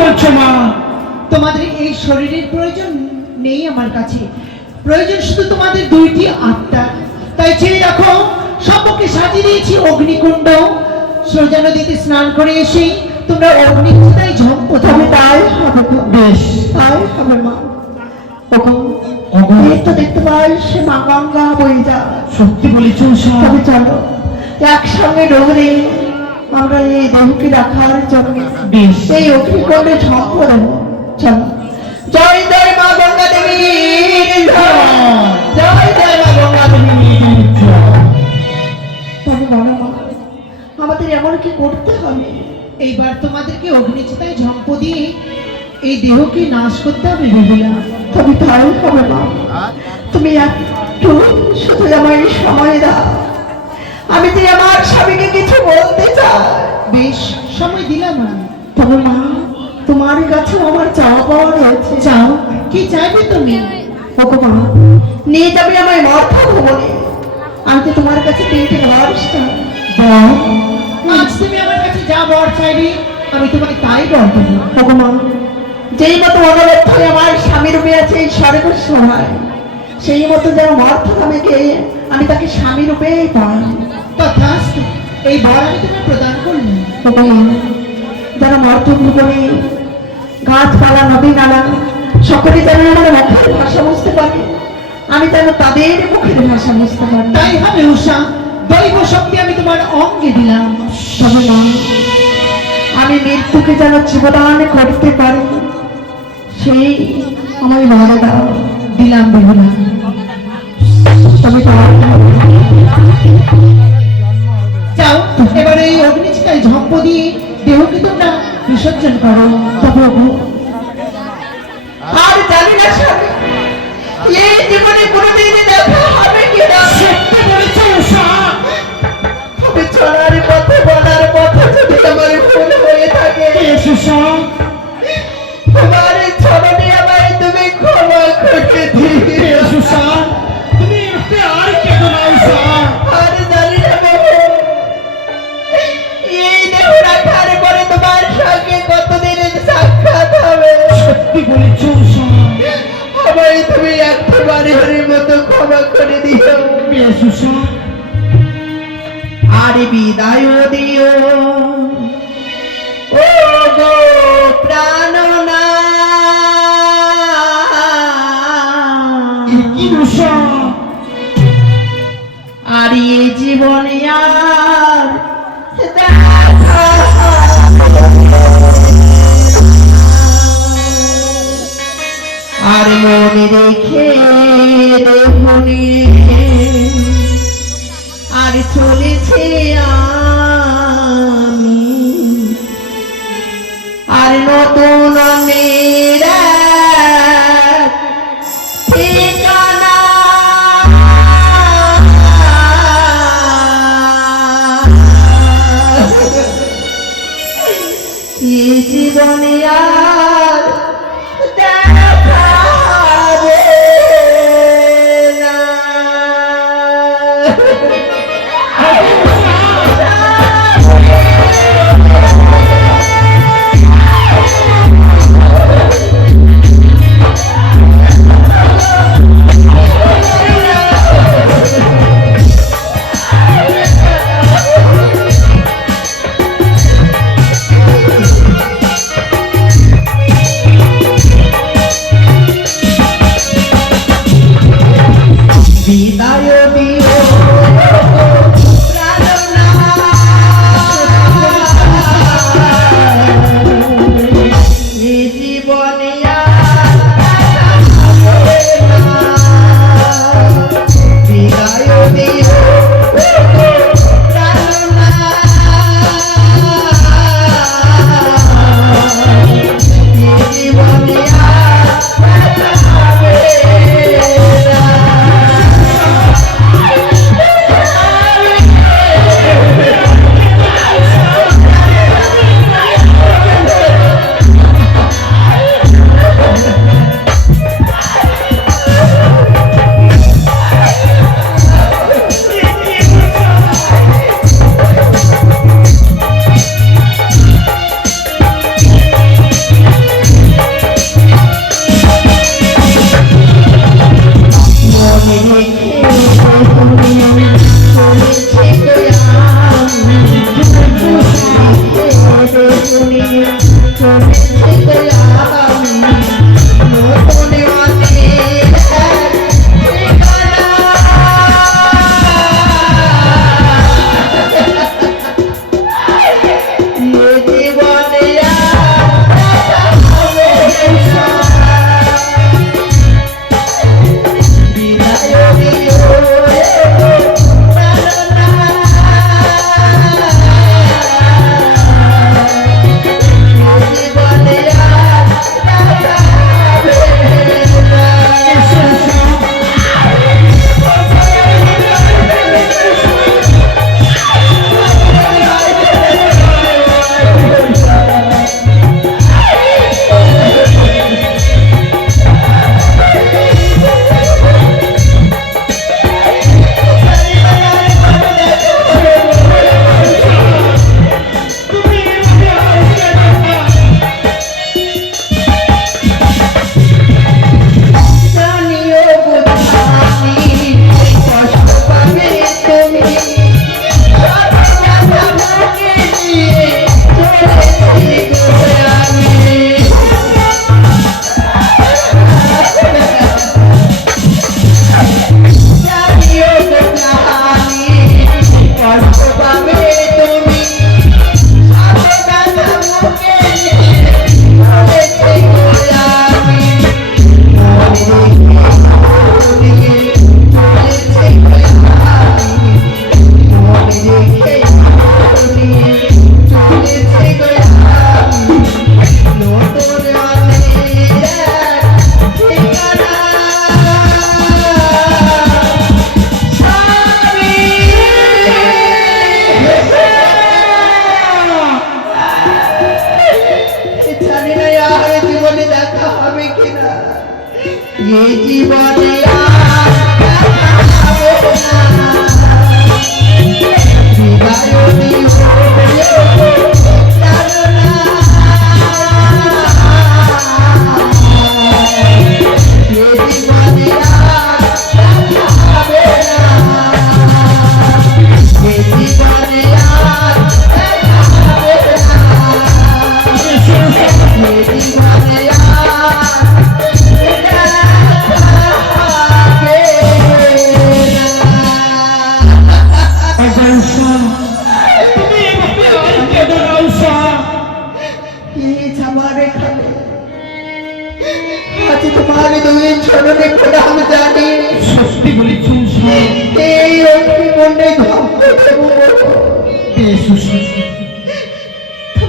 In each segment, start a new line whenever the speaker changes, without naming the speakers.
বলছো মা।
তোমাদের এই শরীরের প্রয়োজন নেই আমার কাছে। প্রয়োজন শুধু তোমাদের দুইটি আত্মা। তাই রাখো সম্পর্কে সাজিয়ে দিয়েছি অগ্নিকুণ্ড। সোজা নদীতে স্নান করে এসে তোমরা ঝম্প
তবে তাই হবে
বেশ।
তাই হবে মা। তো দেখতে পাই সে মা গঙ্গা বয়ে যা
সত্যি বলেছ
তবে চলো একসঙ্গে ডোবরে আমরা এই দেহকে রাখার জন্য সেই অগ্নিকুণ্ডে ঝম্প দেবো জয় জয় মা গঙ্গা দেবী জয় জয় মা গঙ্গা দেবী আমাদের এমন কি করতে হবে?
এইবার তোমাদেরকে অগ্নিচিতায় ঝম্প দিয়ে এই দেহকে নাশ করতে হবে বেহুলা
তবে তাই হবে মা তুমি একটু শুধু আমায় সময় দাও। আমি যে আমার স্বামীকে কিছু বলতে চাই।
বেশ সময় দিলাম আমি।
তবে মা তোমার কাছে আমার চাওয়া পাওয়া রয়েছে।
চাও? কি চাইবে তুমি?
ওগো মা নিয়ে যাবে আমায় মর্থ ভবনে আমি তো তোমার কাছে তিনটে ঘর চাই।
আজ তুমি আমার কাছে যা বর চাইবে আমি তোমাকে তাই বর দেবো।
ওগো মা যেই মতো অনুরোধ হয়ে আমার স্বামী রূপে আছে এই স্বর্গ সহায় সেই মতো যেন মর্থ আমাকে আমি তাকে স্বামী রূপেই পাই।
তথাস্তু এই বর আমি তোমায় প্রদান করলাম।
ভগবান যারা মর্ত ভুবনে গাছপালা নদী নালা সকলে যেন আমার মুখের ভাষা বুঝতে পারে। আমি যেন তাদের মুখের ভাষা বুঝতে পারি।
তাই হবে উষা দৈব শক্তি আমি তোমার অঙ্গে দিলাম।
তবে আমি মৃত্যুকে যেন জীবদান করতে পারি সেই বলে দাও
দিলাম বেহুলা
তবে তোমার
যাও এবার এই অগ্নিচিতায় ঝম্প দিয়ে দেহকে তোমরা বিসর্জন করো।
আর জানি না স্বামী এই
আর
এ জীবনে আর আর মনে রেখে আর চলেছে আমি। আর নতুন মেয়েরা এই
Sita Yogi.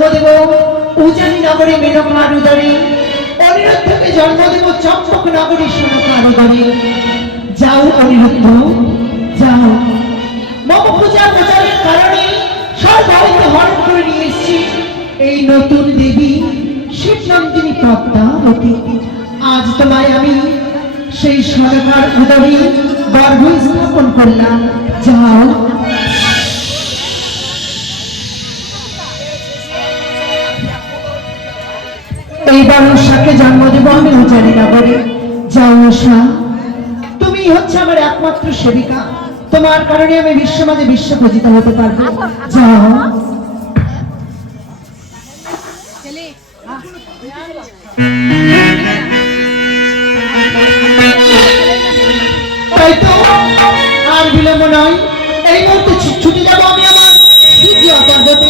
জন্ম দেব উজানি নগরী মেনকার উদরে অনিরুদ্ধকে জন্ম দেব চম্পক নগরী সোনকার উদরে যাও অনিরুদ্ধ যাও। মম পূজা প্রচারের কারণে সর্বাহিত হরণ করে নিয়ে এসেছি এই নতুন দেবী শিব শিবনন্দিনী পদ্মাবতী আজ তোমায় আমি সেই সরকার উদরে গর্ভ স্থাপন করলাম। যাও এইবার উষাকে জন্ম দেব আমি উজানি নগরে যাও উষা তুমি হচ্ছে আমার একমাত্র সেবিকা। তোমার কারণে আমি বিশ্ব মাঝে বিশ্ব পূজিত হতে পারব। যাও। আর বিলম্ব নয়। এই মুহূর্তে ছুটে যাব আমি আমার সূর্য পর্বতে।